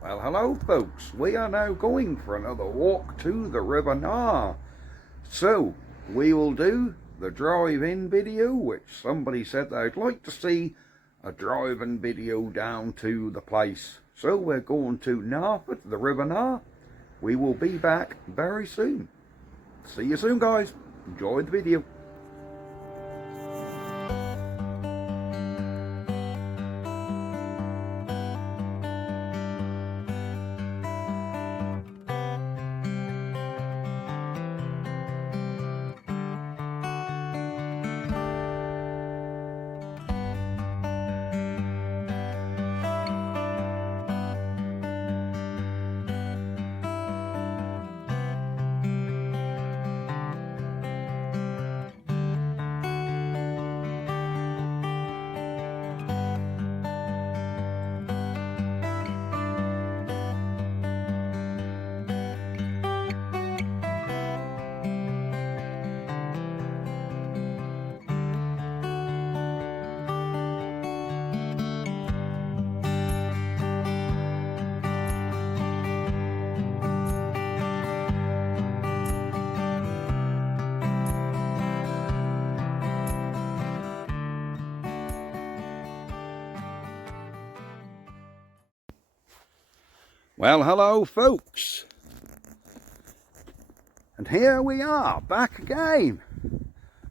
Well, hello folks, we are now going for another walk to the River Nar. So, we will do the drive-in video, which somebody said they'd like to see a drive-in video down to the place. So we're going to Narford, the River Nar. We will be back very soon. See you soon guys, enjoy the video. Well, hello folks, and here we are back again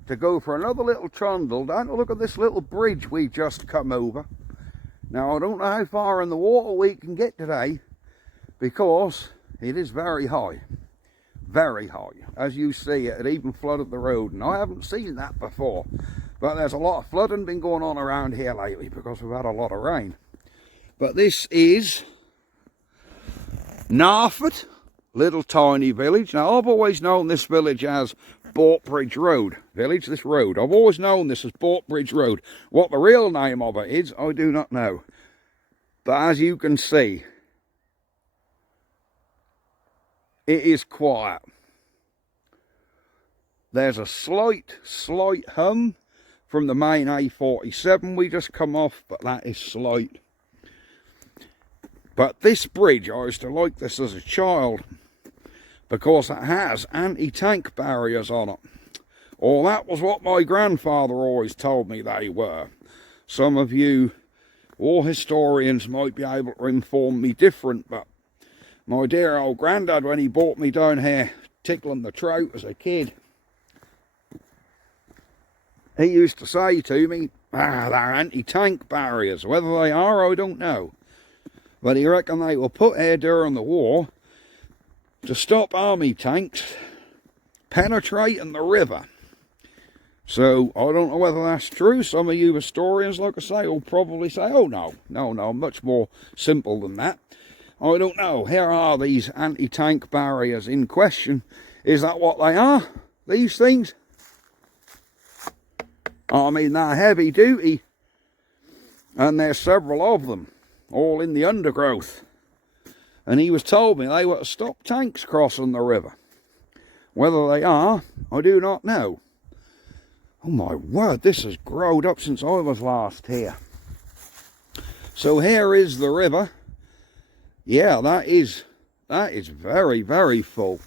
to go for another little trundle down to look at this little bridge we just come over. Now I don't know how far in the water we can get today because it is very high, as you see. It even flooded the road, and I haven't seen that before, but there's a lot of flooding been going on around here lately because we've had a lot of rain. But this is Narford, little tiny village. Now I've always known this village as Bortbridge Road village, this road. I've always known this as Bortbridge Road. What the real name of it is, I do not know. But as you can see, it is quiet. There's a slight hum from the main A47 we just come off, but that is slight. But this bridge, I used to like this as a child because it has anti-tank barriers on it. Or that was what my grandfather always told me they were. Some of you war historians might be able to inform me different, but my dear old granddad, when he brought me down here tickling the trout as a kid, he used to say to me, they're anti-tank barriers. Whether they are, I don't know. But he reckoned they were put here during the war to stop army tanks penetrating the river. So I don't know whether that's true. Some of you historians, like I say, will probably say, oh no, much more simple than that. I don't know. Here are these anti-tank barriers in question. Is that what they are, these things? I mean, they're heavy duty, and there's several of them, all in the undergrowth. And he was told me they were to stop tanks crossing the river. Whether they are, I do not know. Oh my word, this has growed up since I was last here. So here is the river. Yeah, that is very, very full.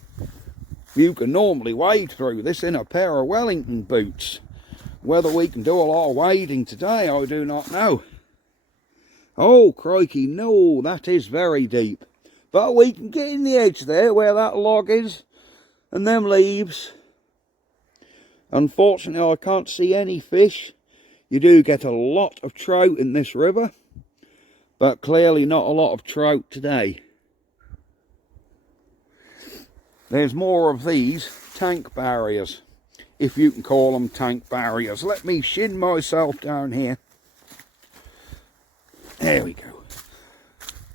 You can normally wade through this in a pair of Wellington boots. Whether we can do a lot of wading today, I do not know. Oh, crikey, no, that is very deep. But we can get in the edge there where that log is and them leaves. Unfortunately, I can't see any fish. You do get a lot of trout in this river, but clearly not a lot of trout today. There's more of these tank barriers, if you can call them tank barriers. Let me shin myself down here. There we go.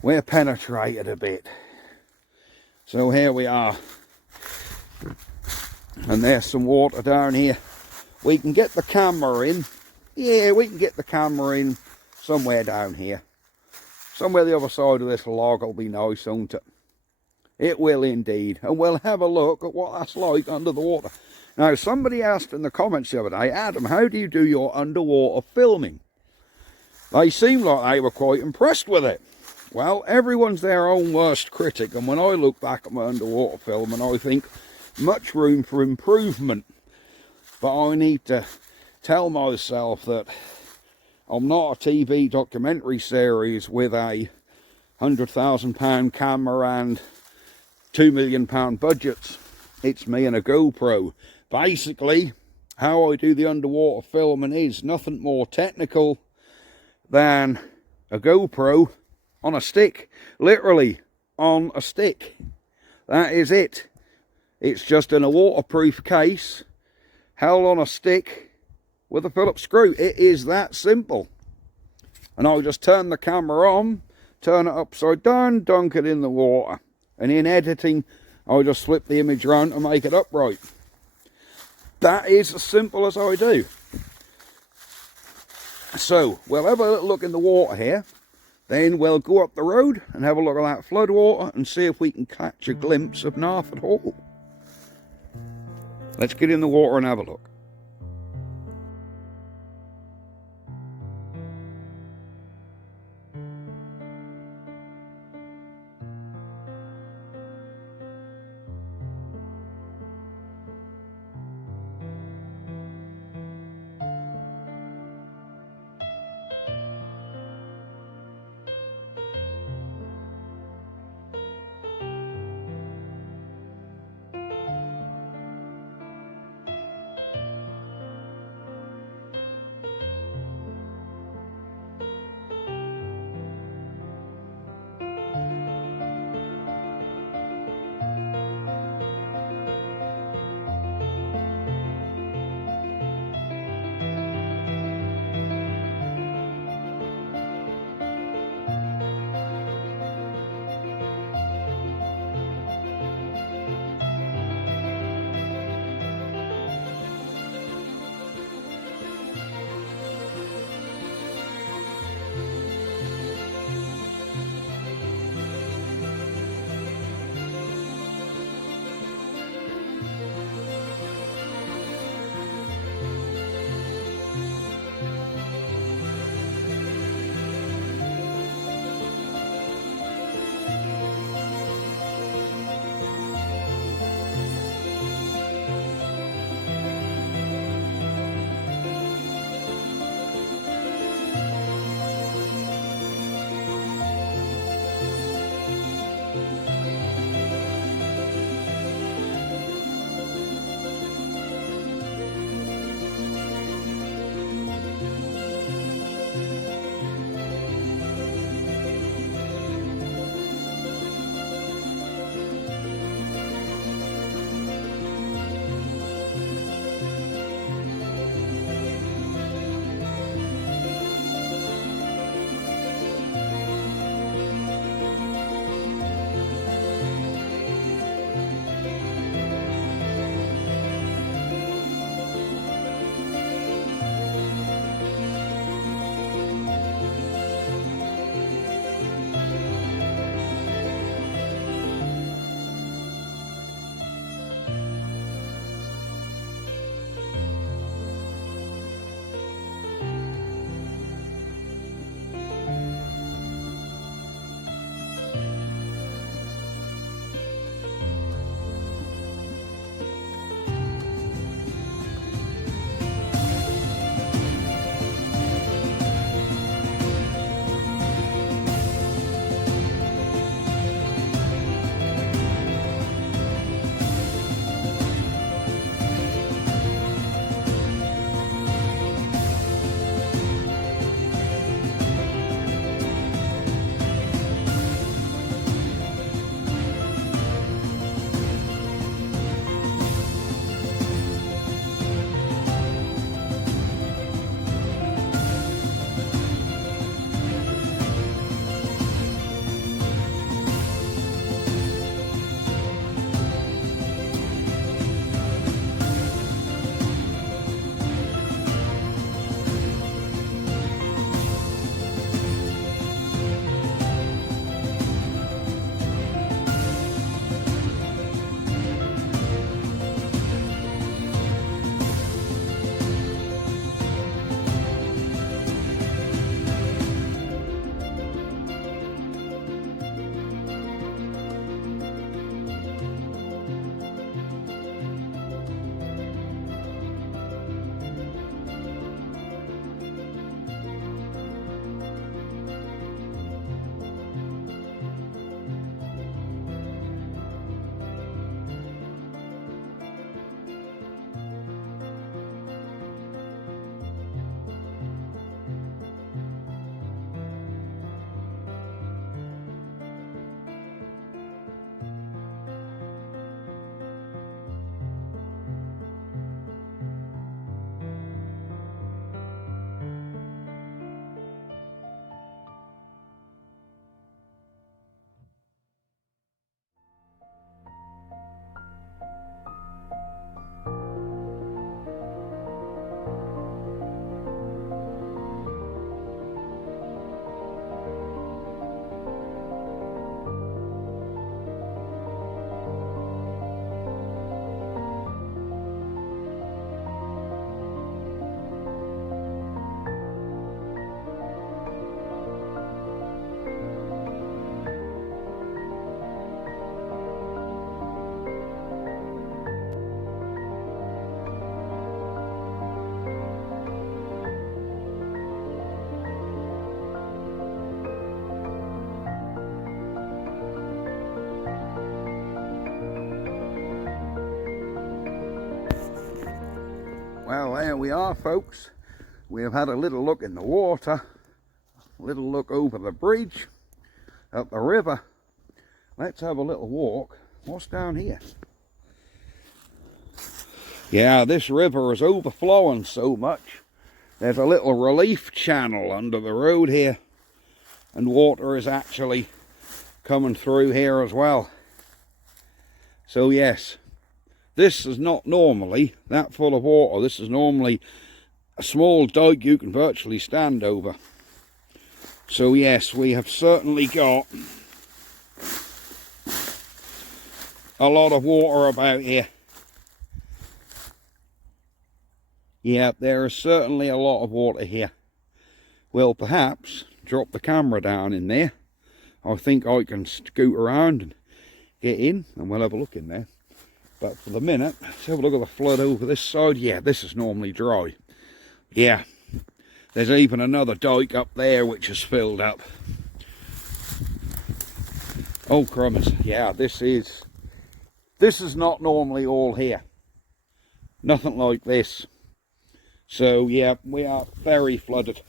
We're penetrated a bit. So here we are. And there's some water down here. We can get the camera in. Yeah, we can get the camera in somewhere down here. Somewhere the other side of this log will be nice, won't it? It will indeed. And we'll have a look at what that's like under the water. Now, somebody asked in the comments the other day, Adam, how do you do your underwater filming? They seemed like they were quite impressed with it. Well, everyone's their own worst critic, and when I look back at my underwater film and I think much room for improvement, but I need to tell myself that I'm not a TV documentary series with a £100,000 camera and £2 million budgets. It's me and a GoPro. Basically, how I do the underwater filming is nothing more technical than a GoPro on a stick. Literally on a stick. That is it. It's just in a waterproof case, held on a stick with a Phillips screw. It is that simple. And I'll just turn the camera on, turn it upside down, dunk it in the water. And in editing, I'll just flip the image around and make it upright. That is as simple as I do. So, we'll have a little look in the water here. Then we'll go up the road and have a look at that floodwater and see if we can catch a glimpse of Narford Hall. Let's get in the water and have a look. Well, there we are, folks. We have had a little look in the water, a little look over the bridge, up the river. Let's have a little walk. What's down here? Yeah, this river is overflowing so much. There's a little relief channel under the road here, and water is actually coming through here as well. So yes, this is not normally that full of water. This is normally a small dike you can virtually stand over. So yes, we have certainly got a lot of water about here. Yeah, there is certainly a lot of water here. We'll perhaps drop the camera down in there. I think I can scoot around and get in, and we'll have a look in there. But for the minute, let's have a look at the flood over this side. Yeah, this is normally dry. Yeah, there's even another dike up there which is filled up. Oh crumbs, yeah, this is not normally all here. Nothing like this. So yeah, we are very flooded.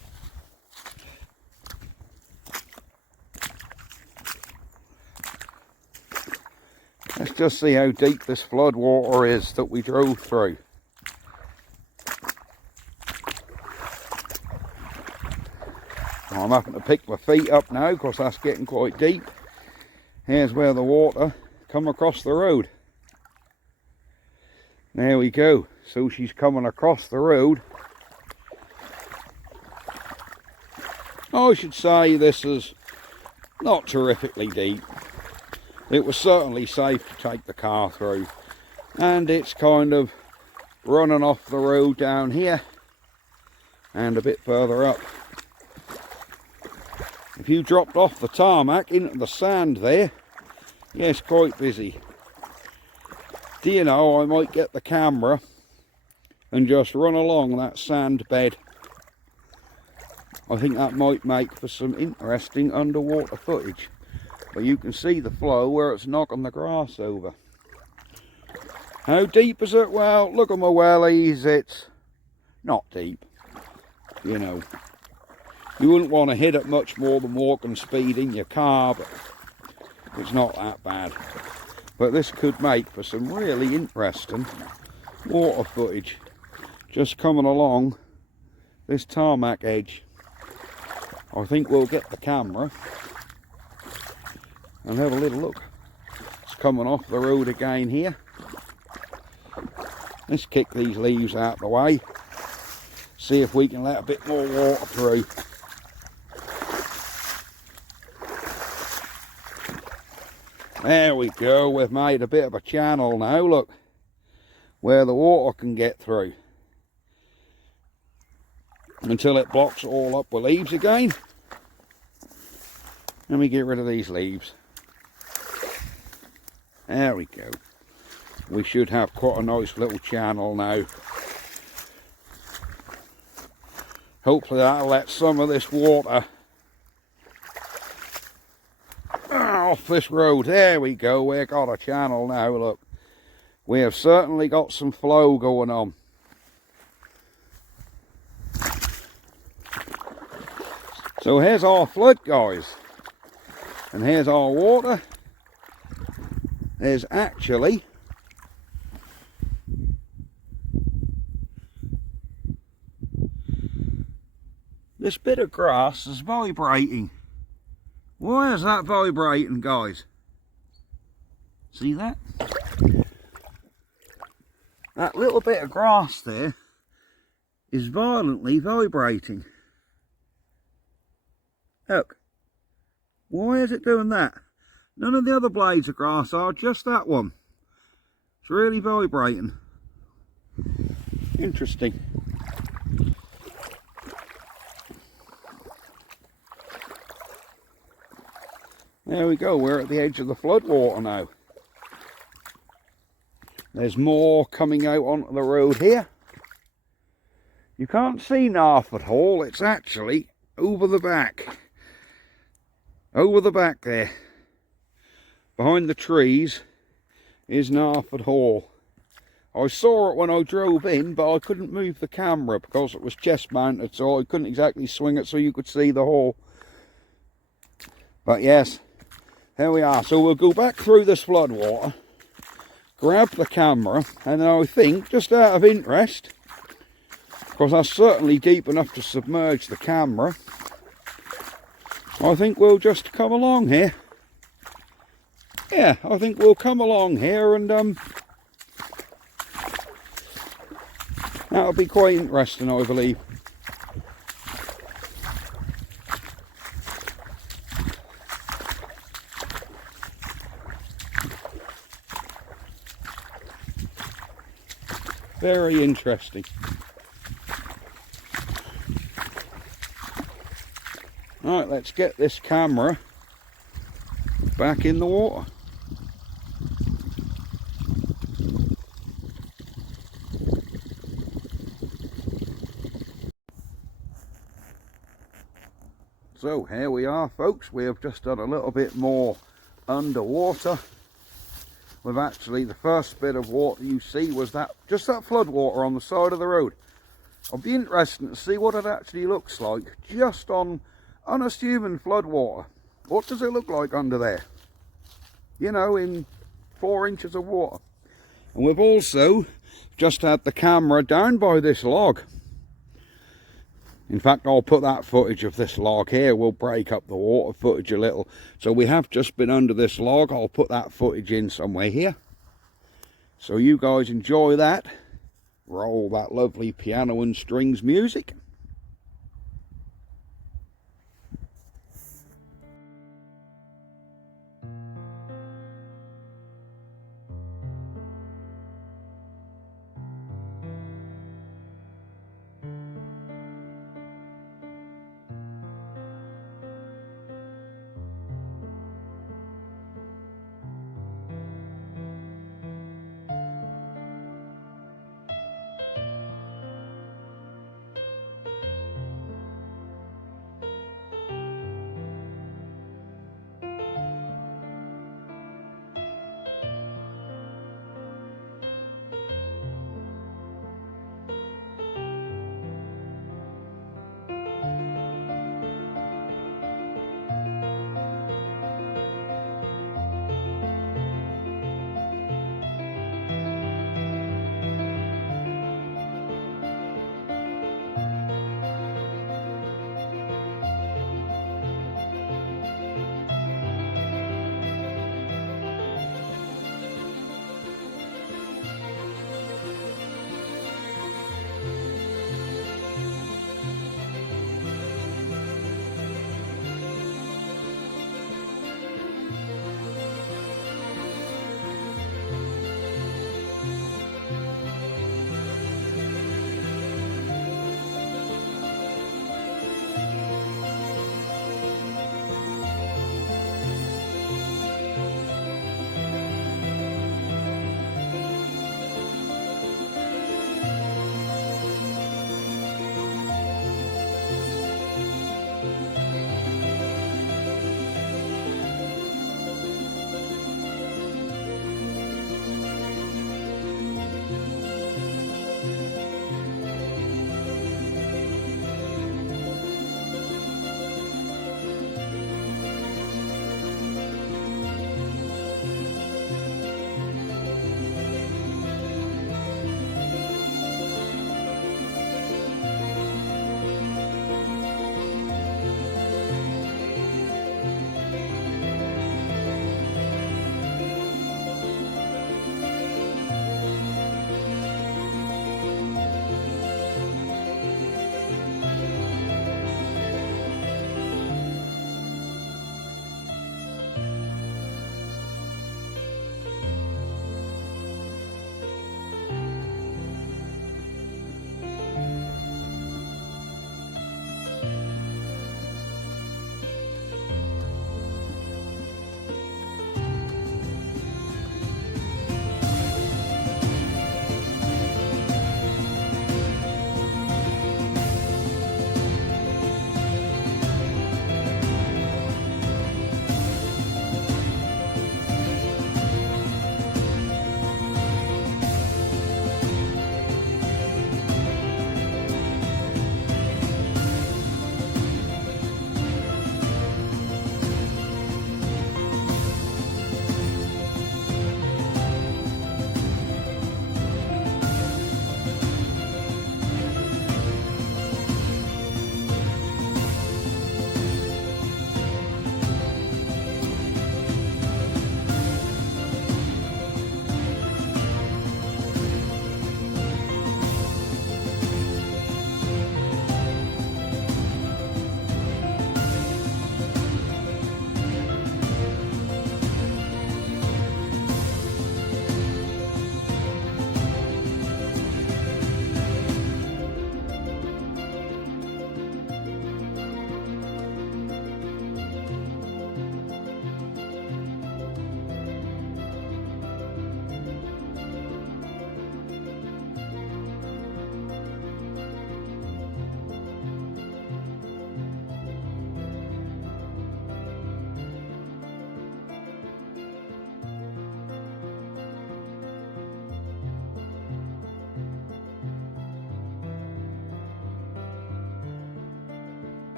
Let's just see how deep this flood water is that we drove through. I'm having to pick my feet up now because that's getting quite deep. Here's where the water come across the road. There we go. So she's coming across the road. I should say this is not terrifically deep. It was certainly safe to take the car through, and it's kind of running off the road down here and a bit further up. If you dropped off the tarmac into the sand there, yes, quite busy. Do you know, I might get the camera and just run along that sand bed. I think that might make for some interesting underwater footage. But you can see the flow where it's knocking the grass over. How deep is it? Well, look at my wellies. It's not deep. You know, you wouldn't want to hit it much more than walking speed in your car, but it's not that bad. But this could make for some really interesting water footage. Just coming along this tarmac edge. I think we'll get the camera and have a little look. It's coming off the road again here. Let's kick these leaves out of the way. See if we can let a bit more water through. There we go. We've made a bit of a channel now, look, where the water can get through. Until it blocks it all up with leaves again. Let me get rid of these leaves. There we go. We should have quite a nice little channel now. Hopefully that'll let some of this water off this road. There we go. We've got a channel now, look. We have certainly got some flow going on. So here's our flood, guys. And here's our water. There's actually this bit of grass is vibrating. Why is that vibrating, guys? See that? That little bit of grass there is violently vibrating. Look. Why is it doing that? None of the other blades of grass are, just that one. It's really vibrating. Interesting. There we go, we're at the edge of the floodwater now. There's more coming out onto the road here. You can't see Narford Hall, it's actually over the back. Over the back there. Behind the trees is Narford Hall. I saw it when I drove in, but I couldn't move the camera because it was chest mounted, so I couldn't exactly swing it so you could see the hole. But yes, here we are. So we'll go back through this floodwater, grab the camera, and then I think, just out of interest, because that's certainly deep enough to submerge the camera, I think we'll just come along here. Yeah, I think we'll come along here and that'll be quite interesting, I believe. Very interesting. Right, let's get this camera back in the water. So here we are, folks. We have just done a little bit more underwater. We've actually, the first bit of water you see was that, just that flood water on the side of the road. It'll be interesting to see what it actually looks like just on unassuming flood water. What does it look like under there? You know, in 4 inches of water. And we've also just had the camera down by this log. In fact, I'll put that footage of this log here. We'll break up the water footage a little. So we have just been under this log. I'll put that footage in somewhere here. So you guys enjoy that. Roll that lovely piano and strings music.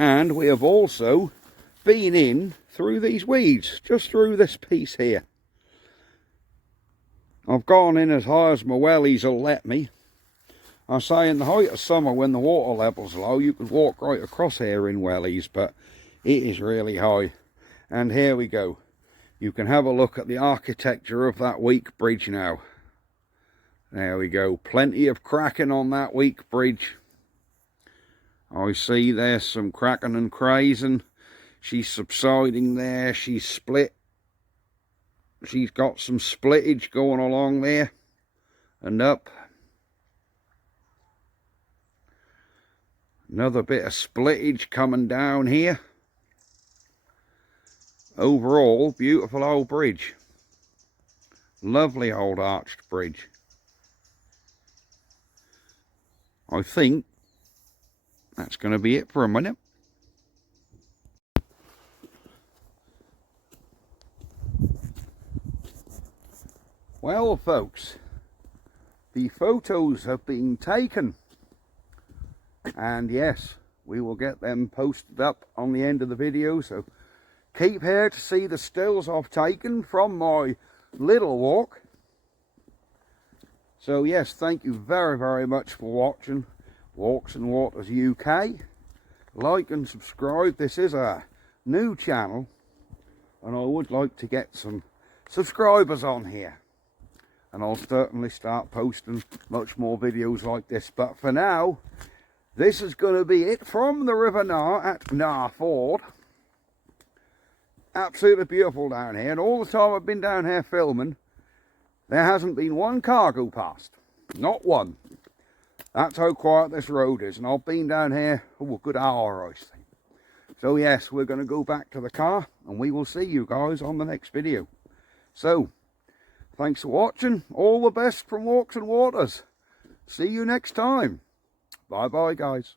And we have also been in through these weeds, just through this piece here. I've gone in as high as my wellies will let me. I say in the height of summer when the water level's low, you could walk right across here in wellies, but it is really high. And here we go. You can have a look at the architecture of that weak bridge now. There we go. Plenty of cracking on that weak bridge. I see there's some cracking and crazing. She's subsiding there. She's split. She's got some splittage going along there and up. Another bit of splittage coming down here. Overall, beautiful old bridge. Lovely old arched bridge. I think that's going to be it for a minute. Well, folks, the photos have been taken, and yes, we will get them posted up on the end of the video, so keep here to see the stills I've taken from my little walk. So yes, thank you very, very much for watching Walks and Waters UK. Like and subscribe. This is a new channel, and I would like to get some subscribers on here. And I'll certainly start posting much more videos like this. But for now, this is going to be it from the River Nar at Nar Ford. Absolutely beautiful down here. And all the time I've been down here filming, there hasn't been one car go past. Not one. That's how quiet this road is. And I've been down here, a good hour, I think. So yes, we're going to go back to the car, and we will see you guys on the next video. So, thanks for watching. All the best from Walks and Waters. See you next time. Bye bye, guys.